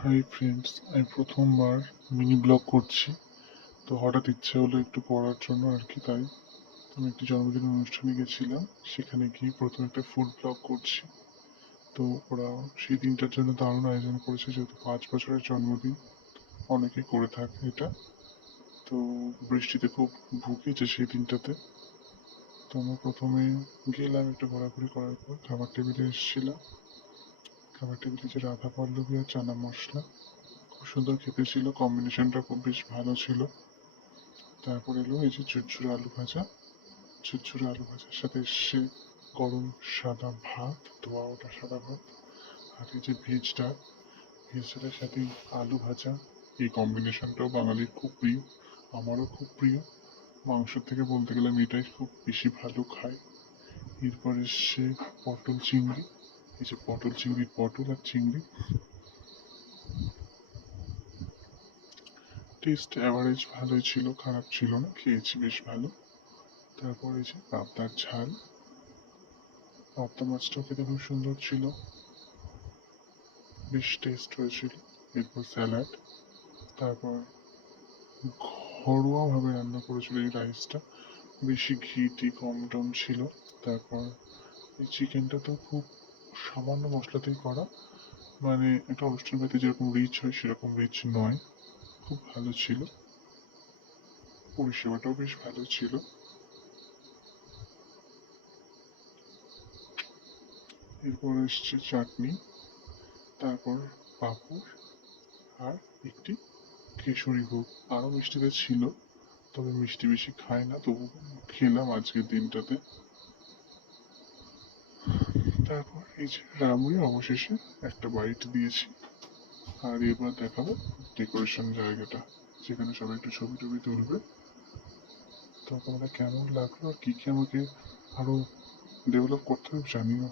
Hi friends, আমি প্রথমবার mini blog করছি। তো হঠাৎ ইচ্ছে হলো একটু করার জন্য আর কি। তাই আমি একটি জন্মদিনের অনুষ্ঠানে গেছিলাম। সেখানে গিয়ে প্রথম একটা ফুড ব্লগ করছি। তো ওরা সেই দিনটার জন্য দারুণ আয়োজন করেছে, যেহেতু 5 বছরের জন্মদিন। অনেকে করে থাকে এটা। তো বৃষ্টিতে খুব ভুগেছে সেই দিনটাতে। তো আমরা প্রথমে গেলাম, একটু ঘোরাঘুরি করার পর খাবার টেবিলে এসেছিলাম। খাবার টেবিলে যে রাধা পল্লবী আর চানা মশলা, খুব সুন্দর খেতে ছিল, কম্বিনেশনটা খুব বেশ ভালো ছিল। তারপর এলো এই যে ঝুরঝুরে আলু ভাজা। ঝুরঝুরে আলু ভাজার সাথে এসছে গরম সাদা ভাত, ধোয়া ওঠা সাদা ভাত। আর এই যে ভেজ ডাল, ভেজ ডালের সাথে আলু ভাজা। এই কম্বিনেশনটাও বাঙালির খুব প্রিয়, আমারও খুব প্রিয়। মাংসের থেকে বলতে গেলে আমি এটাই খুব বেশি ভালো খাই। এরপর এসছে পটল চিংড়ি। এই যে পটল চিংড়ি, পটল আর চিংড়ি টেস্ট অ্যাভারেজ ভালোই ছিল, খারাপ ছিল না, খেয়েছি বেশ ভালো। তারপর এই যে পাবদার ঝাল, পাবদা মাছটাও খেতে খুব সুন্দর ছিল, বেশ টেস্ট হয়েছিল। এরপর স্যালাড। তারপর ঘরোয়াভাবে রান্না করেছিল এই রাইসটা, বেশি ঘি টি কম টম ছিল। তারপর এই চিকেনটা তো খুব সামান্য মশলাতেই করা, মানে একটা অনুষ্ঠান বাড়িতে যেরকম রিচ হয় সেরকম রিচ নয়, খুব ভালো ছিল। পরিষেবাটাও বেশ ভালো ছিল। এরপর এসছে চাটনি, তারপর পাঁপড়, আর একটি কেশরী ভোগ। আরও মিষ্টিতে ছিল, তবে মিষ্টি বেশি খাই না, তবু খেলাম আজকের দিনটাতে। তারপর এই যে রামুই অবশেষে একটা বাইট দিয়েছি। আর এবার দেখাবো ডেকোরেশন জায়গাটা, যেখানে সবাই একটু ছবি টবি তুলবে। তো তোমাদের কেমন লাগলো আর কি কি আমাকে আরো ডেভেলপ করতে হবে জানি না।